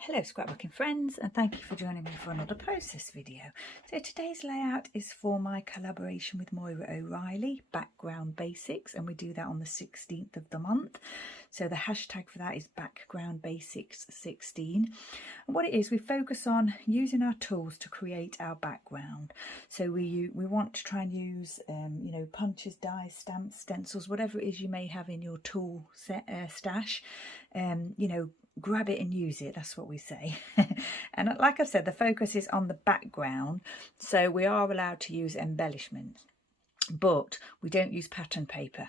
Hello scrapbooking friends, and thank you for joining me for another process video. So today's layout is for my collaboration with Moira O'Reilly, Background Basics, and we do that on the 16th of the month. So the hashtag for that is Background Basics 16. And what it is, we focus on using our tools to create our background. So we want to try and use punches, dies, stamps, stencils, whatever it is you may have in your tool set, stash. Grab it and use it, that's what we say. And like I said, the focus is on the background, so we are allowed to use embellishments, but we don't use pattern paper,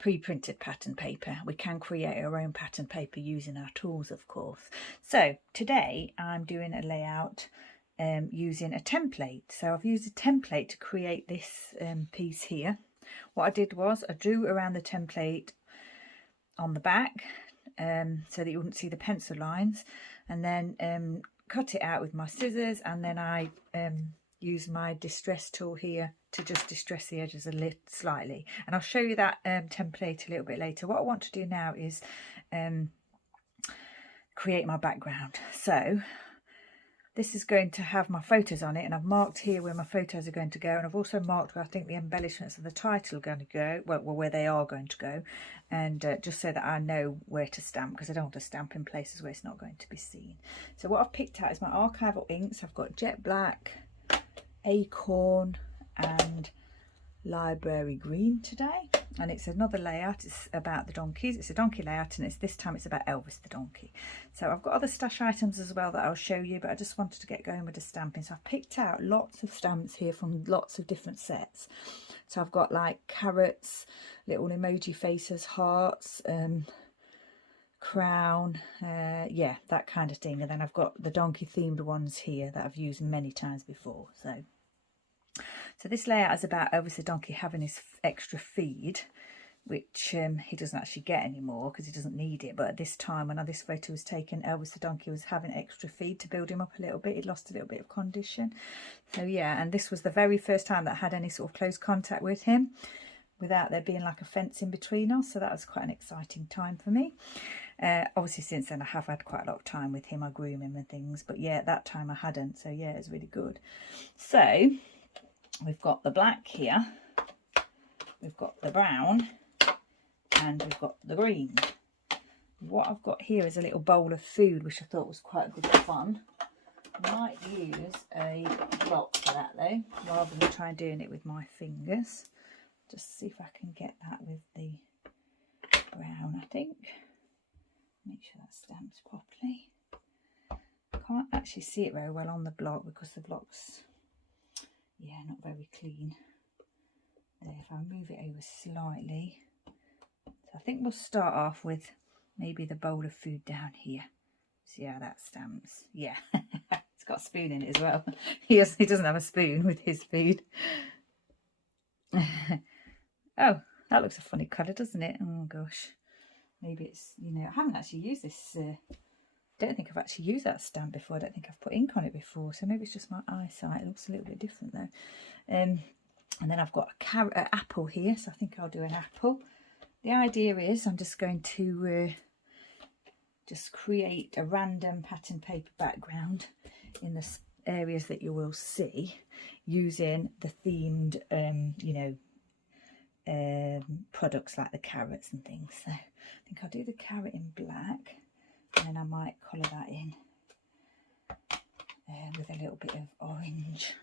pre-printed pattern paper. We can create our own pattern paper using our tools, of course. So today I'm doing a layout using a template. So I've used a template to create this piece here. What I did was I drew around the template on the back, so that you wouldn't see the pencil lines, and then cut it out with my scissors, and then I use my distress tool here to just distress the edges a little slightly, and I'll show you that template a little bit later. What I want to do now is create my background. So this is going to have my photos on it, and I've marked here where my photos are going to go, and I've also marked where I think the embellishments of the title are going to go, well where they are going to go, and just so that I know where to stamp, because I don't want to stamp in places where it's not going to be seen. So what I've picked out is my Archival inks. I've got Jet Black, Acorn and Library Green today, and it's another layout. It's about the donkeys. It's a donkey layout, and this time it's about Elvis the donkey. So I've got other stash items as well that I'll show you, but I just wanted to get going with the stamping. So I've picked out lots of stamps here from lots of different sets. So I've got like carrots, little emoji faces, hearts, crown, yeah, that kind of thing. And then I've got the donkey themed ones here that I've used many times before. So this layout is about Elvis the donkey having his extra feed, which he doesn't actually get anymore because he doesn't need it. But at this time, when this photo was taken, Elvis the donkey was having extra feed to build him up a little bit. He'd lost a little bit of condition. So yeah, and this was the very first time that I had any sort of close contact with him without there being like a fence in between us. So that was quite an exciting time for me. Obviously since then I have had quite a lot of time with him. I groom him and things, but yeah, at that time I hadn't. So yeah, it was really good. So we've got the black here, we've got the brown, and we've got the green. What I've got here is a little bowl of food, which I thought was quite good fun. I might use a block for that though, rather than try and doing it with my fingers. Just see if I can get that with the brown, I think. Make sure that stamps properly. Can't actually see it very well on the block because the block's, yeah, not very clean. There, if I move it over slightly. So I think we'll start off with maybe the bowl of food down here. See how that stamps. Yeah, it's got a spoon in it as well. He doesn't have a spoon with his food. Oh, that looks a funny colour, doesn't it? Oh gosh. Maybe it's, I haven't actually used this. Don't think I've actually used that stamp before. I don't think I've put ink on it before, so maybe it's just my eyesight. It looks a little bit different though. And then I've got an apple here, so I think I'll do an apple. The idea is I'm just going to just create a random pattern paper background in the areas that you will see using the themed products like the carrots and things. So I think I'll do the carrot in black, and then I might colour that in with a little bit of orange.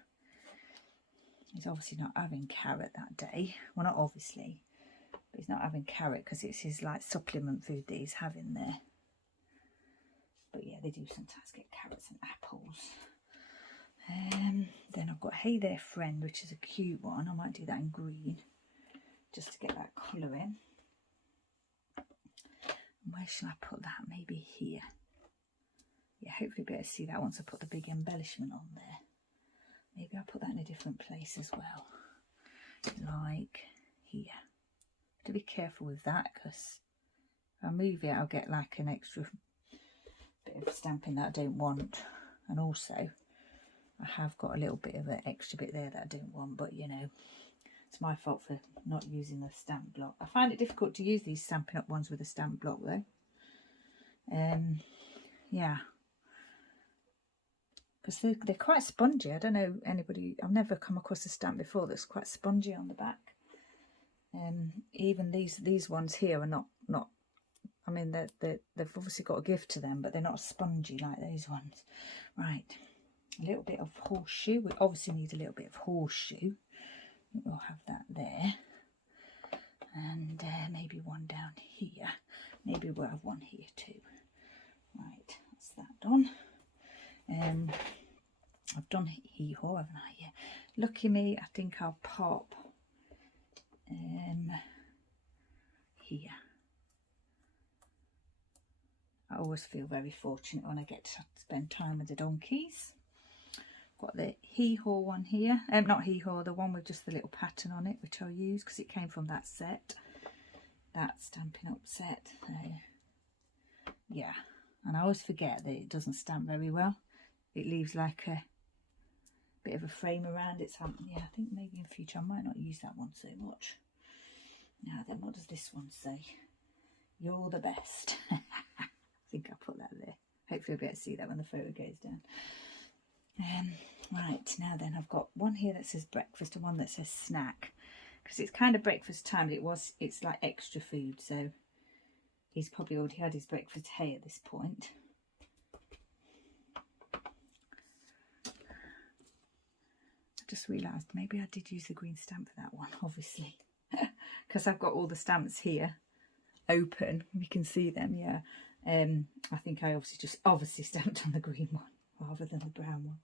He's obviously not having carrot that day. Well, not obviously, but he's not having carrot because it's his like supplement food that he's having there. But yeah, they do sometimes get carrots and apples. Then I've got Hey There Friend, which is a cute one. I might do that in green just to get that colour in. Where shall I put that? Maybe here. Yeah, hopefully be able to see that once I put the big embellishment on there. Maybe I'll put that in a different place as well, like here. To be careful with that, because if I move it I'll get like an extra bit of stamping that I don't want. And also I have got a little bit of an extra bit there that I don't want, but it's my fault for not using the stamp block. I find it difficult to use these Stampin' Up ones with a stamp block though. Yeah, because they're quite spongy. I don't know anybody, I've never come across a stamp before that's quite spongy on the back. Even these ones here are not I mean, they've obviously got a gift to them, but they're not spongy like those ones. Right, a little bit of horseshoe. We obviously need a little bit of horseshoe. We'll have that there. And maybe one down here. Maybe we'll have one here too. Right, that's that done. I've done hee-haw, haven't I? Yeah. Lucky me, I think I'll pop here. I always feel very fortunate when I get to spend time with the donkeys. Got the hee-haw one here. Not hee-haw, the one with just the little pattern on it, which I'll use because it came from that set. That Stampin' Up set. So, yeah. And I always forget that it doesn't stamp very well. It leaves like a bit of a frame around it. So, yeah, I think maybe in future I might not use that one so much. Now then, what does this one say? You're the best. I think I'll put that there. Hopefully I'll be able to see that when the photo goes down. Right, now then, I've got one here that says breakfast and one that says snack. Because it's kind of breakfast time, but it's like extra food, so he's probably already had his breakfast hay at this point. I just realised maybe I did use the green stamp for that one, obviously. Because I've got all the stamps here open, you can see them, yeah. I think I obviously stamped on the green one rather than the brown one.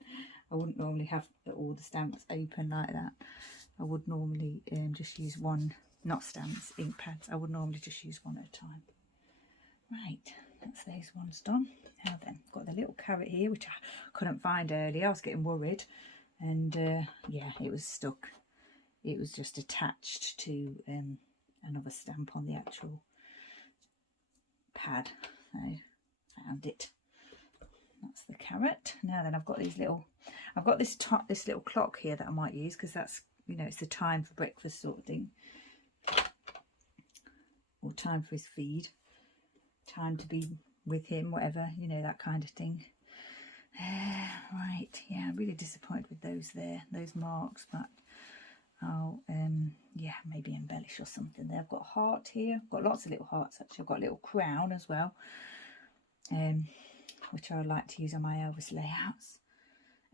I wouldn't normally have all the stamps open like that. I would normally just use one, not stamps, ink pads. I would normally just use one at a time. Right, that's those ones done. Now then, got the little carrot here, which I couldn't find earlier. I was getting worried, and yeah, it was stuck. It was just attached to another stamp on the actual pad. So found it. That's the carrot. Now then, I've got these little. I've got this little clock here that I might use because that's, you know, it's the time for breakfast sort of thing, or time for his feed, time to be with him, whatever, you know, that kind of thing. Right, yeah, I'm really disappointed with those marks, but I'll yeah, maybe embellish or something there. I've got a heart here. I've got lots of little hearts actually. I've got a little crown as well, which I would like to use on my Elvis layouts.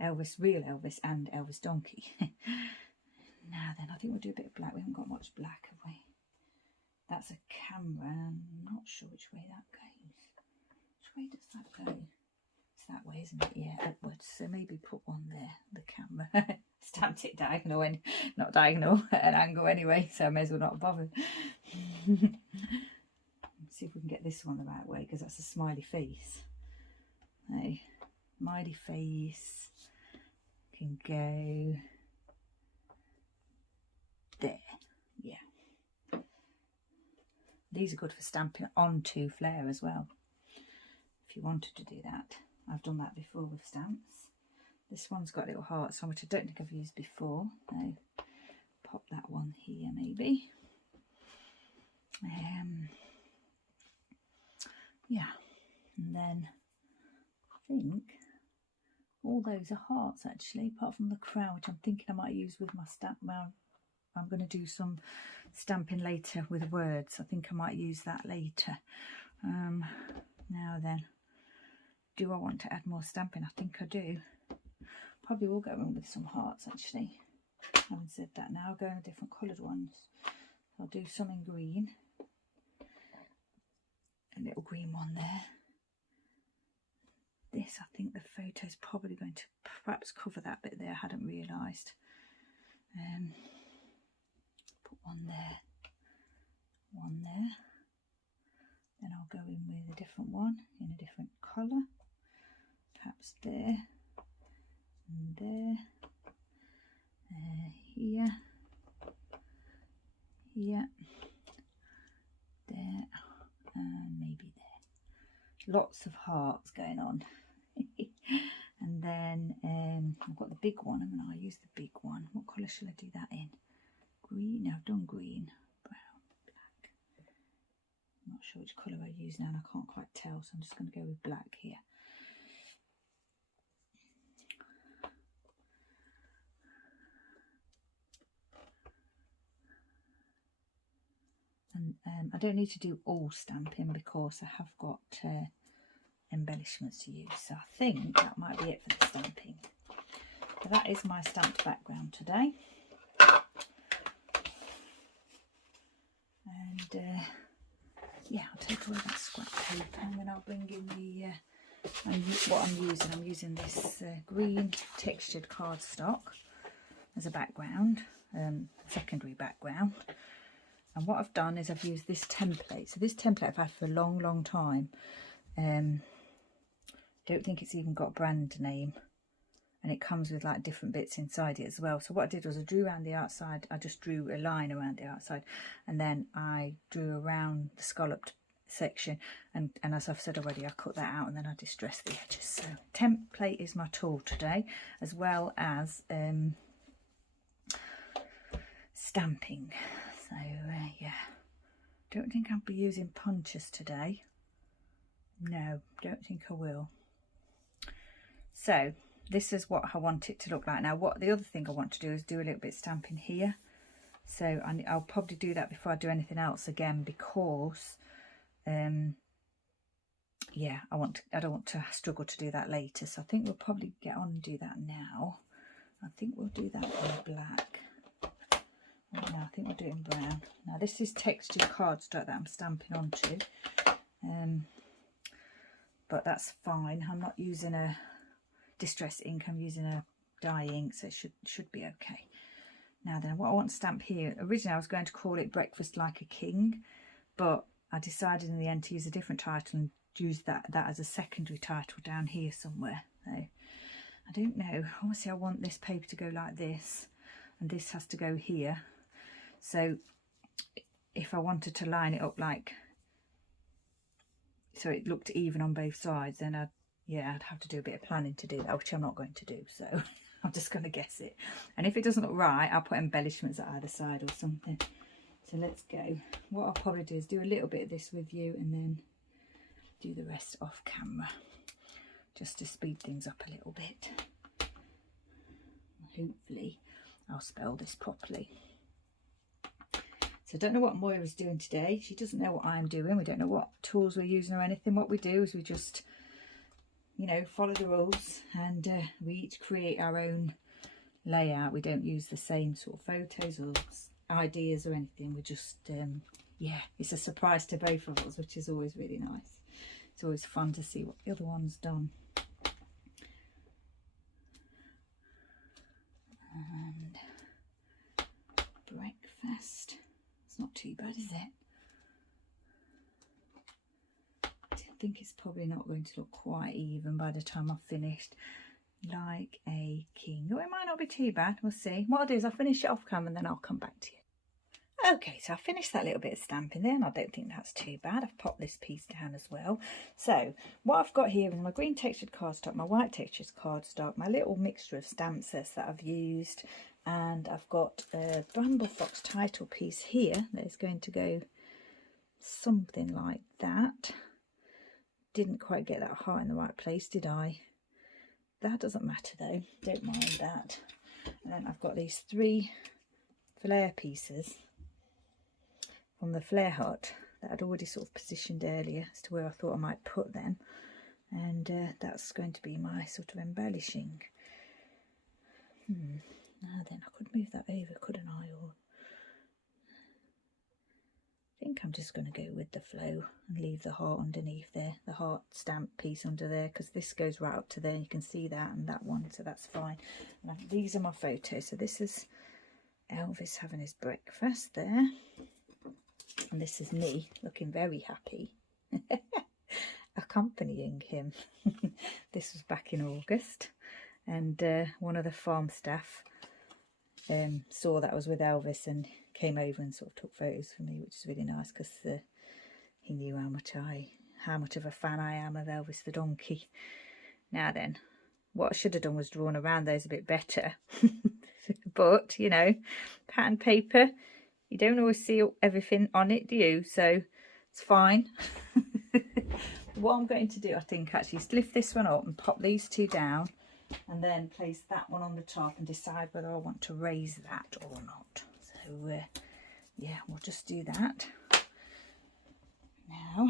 Elvis, real Elvis, and Elvis donkey. Now then, I think we'll do a bit of black. We haven't got much black, have we? That's a camera. I'm not sure which way that goes. Which way does that go? It's that way, isn't it? Yeah, upwards. So maybe put one there, the camera. Stamped it diagonal, and not diagonal, at an angle anyway, so I may as well not bother. Let's see if we can get this one the right way, because that's a smiley face. Hey, smiley face can go there. Yeah. These are good for stamping onto flare as well, if you wanted to do that. I've done that before with stamps. This one's got little hearts on, which I don't think I've used before. So pop that one here maybe. Yeah, and then I think all those are hearts actually, apart from the crown, which I'm thinking I might use with my stamp. Well, I'm going to do some stamping later with words. I think I might use that later. Now then, do I want to add more stamping? I think I do. Probably will go in with some hearts actually. Having said that, now I'll go in different coloured ones. I'll do some in green. A little green one there. This, I think the photo's probably going to perhaps cover that bit there. I hadn't realised. Put one there. One there. Then I'll go in with a different one in a different colour. Perhaps there. And there. Here. Here. There. And maybe there. Lots of hearts going on. And then I've got the big one. I'm going to use the big one. What colour shall I do that in? Green. No, I've done green. Brown. Black. I'm not sure which colour I use now, and I can't quite tell, so I'm just going to go with black here. I don't need to do all stamping because I have got embellishments to use, so I think that might be it for the stamping. So that is my stamped background today. And yeah, I'll take away that scrap paper and then I'll bring in the what I'm using. I'm using this green textured cardstock as a background, secondary background. And what I've done is I've used this template. So this template I've had for a long time. Don't think it's even got a brand name, and it comes with like different bits inside it as well. So what I did was I drew around the outside. I just drew a line around the outside, and then I drew around the scalloped section, and as I've said already, I cut that out and then I distressed the edges. So template is my tool today, as well as stamping. So yeah, don't think I'll be using punches today. No, don't think I will. So this is what I want it to look like. Now what the other thing I want to do is do a little bit of stamping here. So I'll probably do that before I do anything else again, because yeah, I don't want to struggle to do that later. So I think we'll probably get on and do that now. I think we'll do that in black. No, I think we'll do it in brown. Now this is textured cardstock that I'm stamping onto, but that's fine. I'm not using a distress ink, I'm using a dye ink, so it should be okay. Now then, what I want to stamp here, originally I was going to call it Breakfast Like a King, but I decided in the end to use a different title and use that as a secondary title down here somewhere. So I don't know, obviously I want this paper to go like this, and this has to go here. So if I wanted to line it up like so it looked even on both sides, then I'd have to do a bit of planning to do that, which I'm not going to do. So I'm just going to guess it. And if it doesn't look right, I'll put embellishments at either side or something. So let's go. What I'll probably do is do a little bit of this with you and then do the rest off camera, just to speed things up a little bit. Hopefully I'll spell this properly. So I don't know what Moira's doing today. She doesn't know what I'm doing. We don't know what tools we're using or anything. What we do is we just, you know, follow the rules, and we each create our own layout. We don't use the same sort of photos or ideas or anything. We just, yeah, it's a surprise to both of us, which is always really nice. It's always fun to see what the other one's done. And breakfast. It's not too bad, is it? I think it's probably not going to look quite even by the time I've finished. Like a king. Oh, it might not be too bad. We'll see. What I'll do is I'll finish it off camera and then I'll come back to you. Okay, so I finished that little bit of stamping there, and I don't think that's too bad. I've popped this piece down as well. So what I've got here is my green textured cardstock, my white textured cardstock, my little mixture of stamp sets that I've used, and I've got a Bramble Fox title piece here that is going to go something like that. Didn't quite get that heart in the right place, did I? That doesn't matter though, don't mind that. And then I've got these 3 flare pieces from the Flare Hut that I'd already sort of positioned earlier as to where I thought I might put them, and that's going to be my sort of embellishing. Now then, I could move that over, couldn't I? Or I think I'm just going to go with the flow and leave the heart underneath there, the heart stamp piece under there, because this goes right up to there. You can see that and that one, so that's fine. And these are my photos. So this is Elvis having his breakfast there, and this is me looking very happy accompanying him. This was back in August, and one of the farm staff saw that I was with Elvis and came over and sort of took photos for me, which is really nice, because he knew how much of a fan I am of Elvis the donkey. Now then, what I should have done was drawn around those a bit better. But, you know, pattern paper, you don't always see everything on it, do you? So it's fine. What I'm going to do, I think, actually, is lift this one up and pop these 2 down, and then place that one on the top and decide whether I want to raise that or not. So yeah, we'll just do that. Now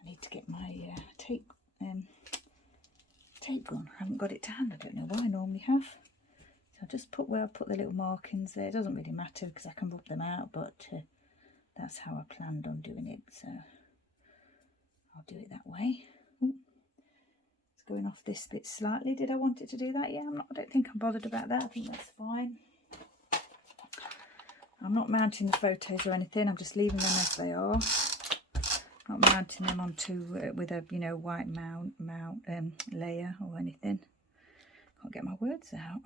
I need to get my tape gun. I haven't got it to hand. I don't know why. I normally have. So I'll just put where I put the little markings there. It doesn't really matter because I can rub them out, but that's how I planned on doing it. So I'll do it that way. Ooh, it's going off this bit slightly. Did I want it to do that? Yeah, I don't think I'm bothered about that. I think that's fine. I'm not mounting the photos or anything. I'm just leaving them as they are. Not mounting them onto with a white mount layer or anything. Can't get my words out.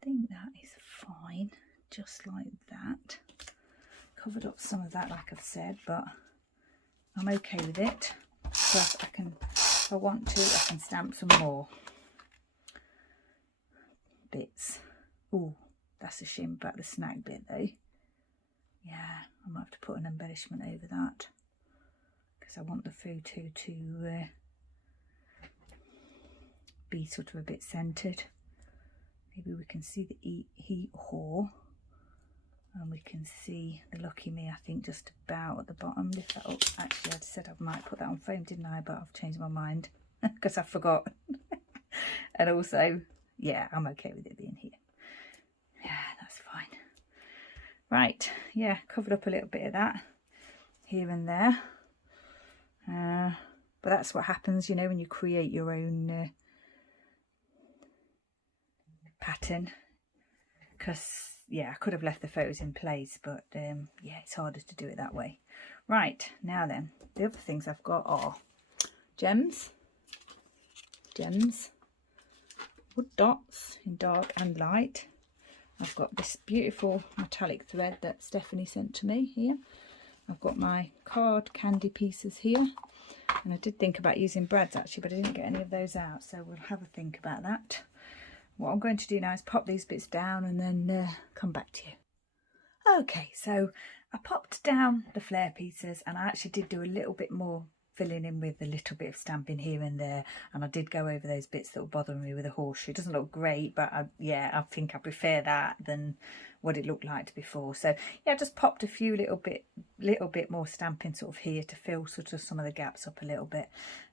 I think that is fine, just like that. Covered up some of that, like I've said, but I'm okay with it. Plus, I can, if I want to, I can stamp some more bits. Ooh, that's a shame about the snag bit though. Yeah, I might have to put an embellishment over that because I want the photo to be sort of a bit centered. Maybe we can see the heat whore, and we can see the lucky me, I think, just about at the bottom. Lift that up. Actually, I said I might put that on frame, didn't I? But I've changed my mind because I forgot. And also, yeah, I'm okay with it being here. Yeah, that's fine. Right, yeah, covered up a little bit of that here and there. But that's what happens, you know, when you create your own pattern. Because, yeah, I could have left the photos in place, but yeah, it's harder to do it that way. Right, now then, the other things I've got are gems, wood dots in dark and light. I've got this beautiful metallic thread that Stephanie sent to me here. I've got my card candy pieces here. And I did think about using brads actually, but I didn't get any of those out. So we'll have a think about that. What I'm going to do now is pop these bits down and then come back to you. Okay, so I popped down the flare pieces and I actually did do a little bit more filling in with a little bit of stamping here and there, and I did go over those bits that were bothering me with a horseshoe. It doesn't look great, but I think I prefer that than what it looked like before. So yeah, I just popped a few little bit more stamping sort of here to fill sort of some of the gaps up a little bit.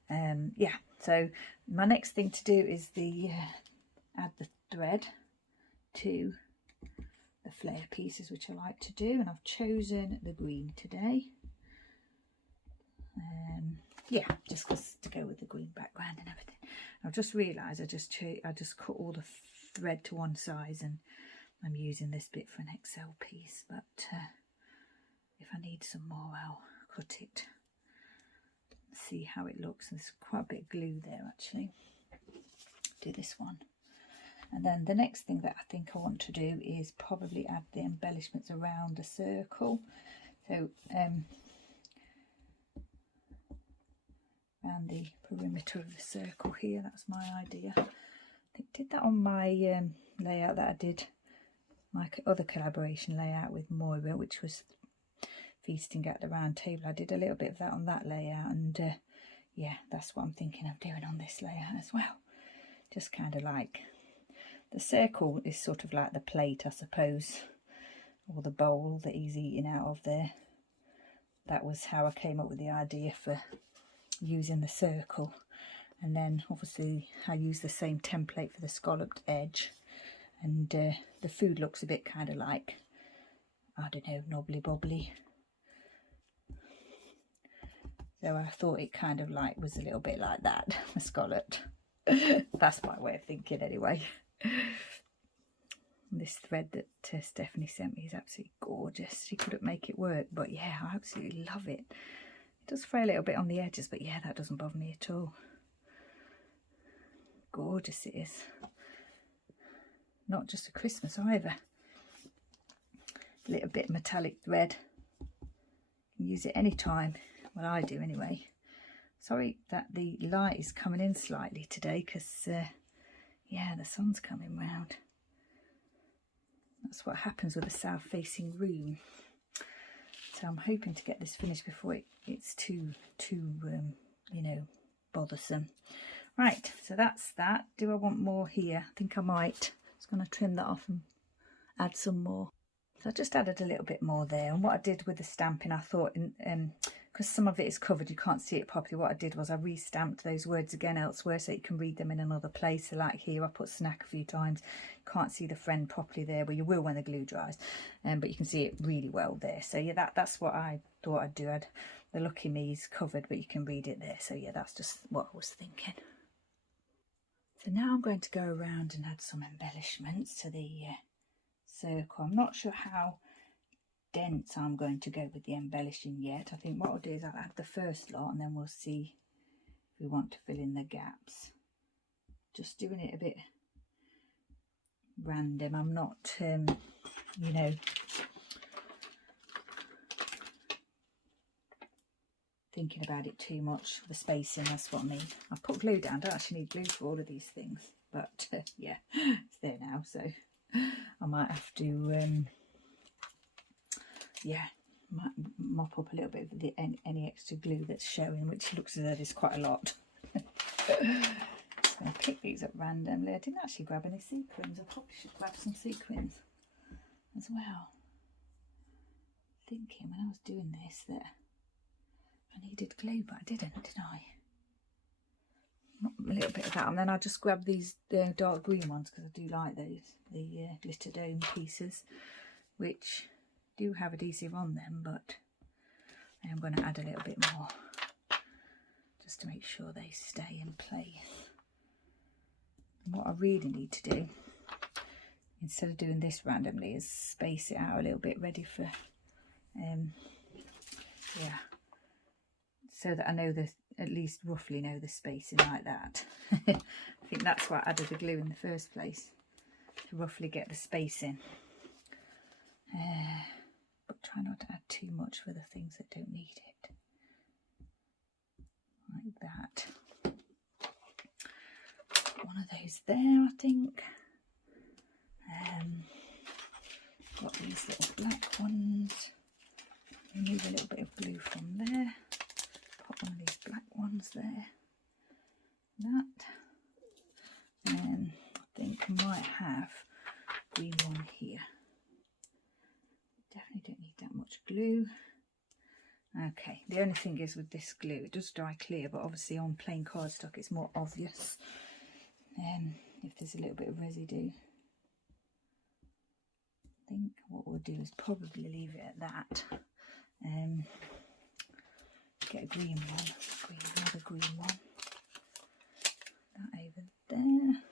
Yeah, so my next thing to do is add the thread to the flare pieces, which I like to do, and I've chosen the green today. Yeah, just to go with the green background and everything. I've just realised I just cut all the thread to one size, and I'm using this bit for an XL piece, but if I need some more I'll cut it, see how it looks. There's quite a bit of glue there actually. Do this one, and then the next thing that I think I want to do is probably add the embellishments around the circle. So around the perimeter of the circle here, that's my idea. I think I did that on my layout that I did, my other collaboration layout with Moira, which was feasting at the round table. I did a little bit of that on that layout, and yeah, that's what I'm thinking of doing on this layout as well. Just kind of like, the circle is sort of like the plate, I suppose, or the bowl that he's eating out of there. That was how I came up with the idea for using the circle. And then obviously I use the same template for the scalloped edge, and the food looks a bit kind of like, I don't know, knobbly bobbly. So I thought it kind of like was a little bit like that, a scalloped. That's my way of thinking anyway. This thread that Stephanie sent me is absolutely gorgeous. She couldn't make it work, but yeah, I absolutely love it. It does fray a little bit on the edges, but yeah, that doesn't bother me at all. Gorgeous it is. Not just for Christmas either. A little bit of metallic thread. You can use it anytime. Well, I do anyway. Sorry that the light is coming in slightly today because, yeah, the sun's coming round. That's what happens with a south-facing room. So I'm hoping to get this finished before it's too you know, bothersome. Right, so that's that. Do I want more here? I think I might. Just going to trim that off and add some more. So I just added a little bit more there. And what I did with the stamping, I thought, because some of it is covered, you can't see it properly, what I did was I re-stamped those words again elsewhere so you can read them in another place. So like here, I put snack a few times. You can't see the friend properly there, but you will when the glue dries. But you can see it really well there. So yeah, that's what I thought I'd do. The Lucky Me's covered, but you can read it there. So yeah, that's just what I was thinking. So now I'm going to go around and add some embellishments to the circle. I'm not sure how dense I'm going to go with the embellishing yet. I think what I'll do is I'll add the first lot and then we'll see if we want to fill in the gaps. Just doing it a bit random. I'm not, you know, thinking about it too much. The spacing, that's what I mean. I've put glue down. I don't actually need glue for all of these things, but yeah, it's there now. So I might have to, yeah, might mop up a little bit of any extra glue that's showing, which looks as though there's quite a lot. Just going to pick these up randomly. I didn't actually grab any sequins. I probably should grab some sequins as well. Thinking when I was doing this that I needed glue, but I didn't, did I? A little bit of that, and then I'll just grab these dark green ones because I do like those, the glitter dome pieces, which do have adhesive on them, but I am going to add a little bit more just to make sure they stay in place. And what I really need to do, instead of doing this randomly, is space it out a little bit, ready for yeah, so that I know at least roughly know the spacing like that. I think that's why I added the glue in the first place, to roughly get the spacing. But try not to add too much for the things that don't need it. Like that. One of those there, I think. Got these little black ones. Remove a little bit of glue from there. Put one of these black ones there. That. And I think I might have green one here. Definitely don't need that much glue. Okay, the only thing is with this glue, it does dry clear, but obviously on plain cardstock it's more obvious if there's a little bit of residue. I think what we'll do is probably leave it at that. Get a green one, another green one. That over there.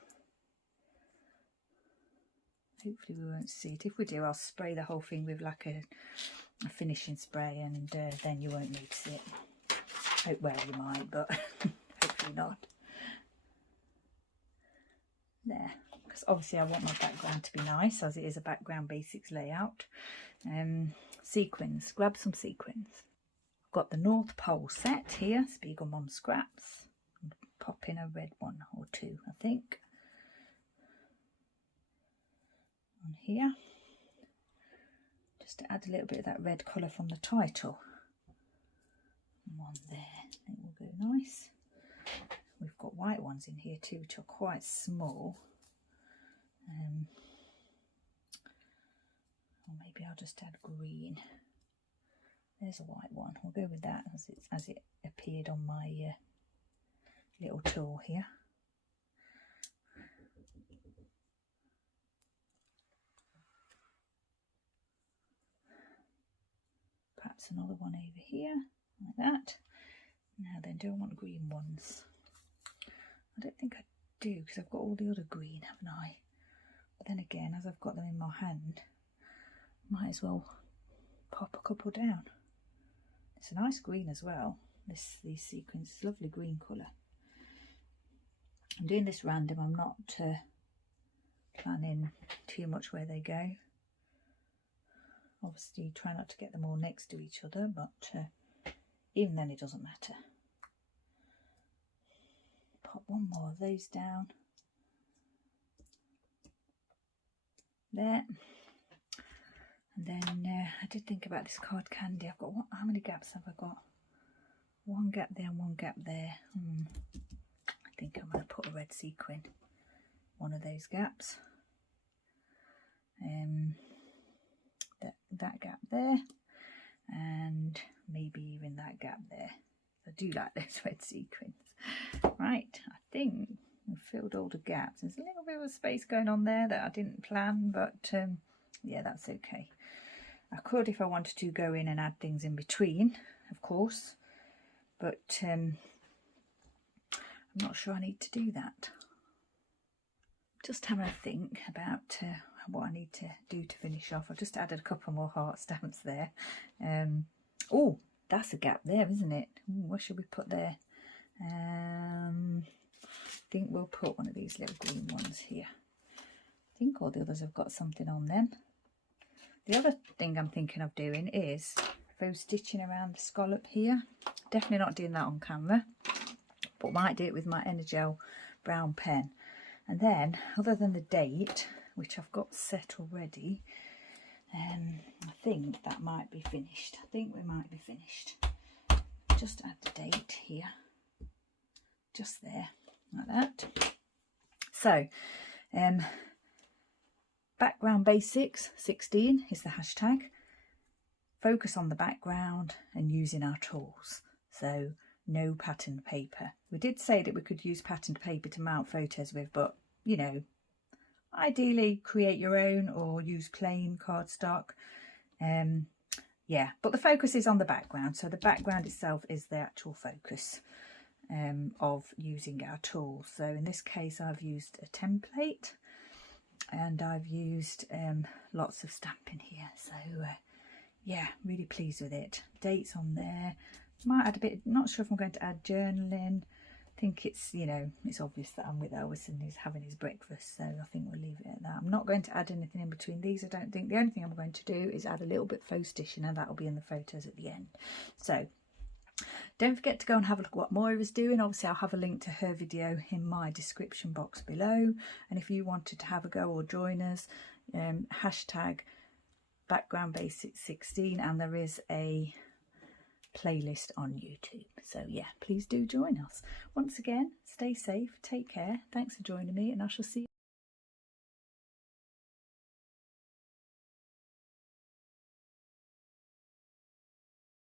Hopefully we won't see it. If we do, I'll spray the whole thing with like a finishing spray, and then you won't need to see it. Well, you might, but hopefully not. There, because obviously I want my background to be nice, as it is a background basics layout. Sequins, grab some sequins. I've got the North Pole set here, Spiegel Mom scraps. Pop in a red one or two, I think. On here, just to add a little bit of that red colour from the title. And one there, I think will go nice. We've got white ones in here too, which are quite small. Or maybe I'll just add green. There's a white one. We'll go with that as it appeared on my little tool here. Perhaps another one over here, like that. Now then, do I want green ones? I don't think I do, because I've got all the other green, haven't I? But then again, as I've got them in my hand, might as well pop a couple down. It's a nice green as well. These sequins, lovely green colour. I'm doing this random. I'm not planning too much where they go. Obviously, try not to get them all next to each other, but even then, it doesn't matter. Pop one more of those down. There. And then I did think about this card candy. I've got how many gaps have I got? One gap there and one gap there. I think I'm going to put a red sequin, one of those gaps. Then that gap there, and maybe even that gap there. I do like those red sequins. Right, I think we've filled all the gaps. There's a little bit of space going on there that I didn't plan, but yeah, that's okay. I could, if I wanted to, go in and add things in between, of course, but I'm not sure I need to do that. Just having a think about what I need to do to finish off. I've just added a couple more heart stamps there. Oh, that's a gap there, isn't it? Ooh, what should we put there? I think we'll put one of these little green ones here. I think all the others have got something on them. The other thing I'm thinking of doing is faux stitching around the scallop here. Definitely not doing that on camera, but might do it with my Energel brown pen. And then, other than the date, which I've got set already, I think that might be finished. I think we might be finished. Just add the date here, just there, like that. So, background basics 16 is the hashtag. Focus on the background and using our tools. So no patterned paper. We did say that we could use patterned paper to mount photos with, but you know, ideally create your own or use plain cardstock. Yeah, but the focus is on the background, so the background itself is the actual focus of using our tools. So in this case I've used a template and I've used lots of stamping here, so yeah, really pleased with it. Dates on there. Might add a bit, not sure if I'm going to add journaling. I think it's, you know, it's obvious that I'm with Elvis and he's having his breakfast, so I think we'll leave it at that. I'm not going to add anything in between these, I don't think. The only thing I'm going to do is add a little bit faux stitching, and that will be in the photos at the end. So don't forget to go and have a look at what Moira's doing. Obviously I'll have a link to her video in my description box below, and if you wanted to have a go or join us, hashtag background basics 16, and there is a playlist on YouTube. So yeah, please do join us. Once again, stay safe, take care, thanks for joining me, and I shall see you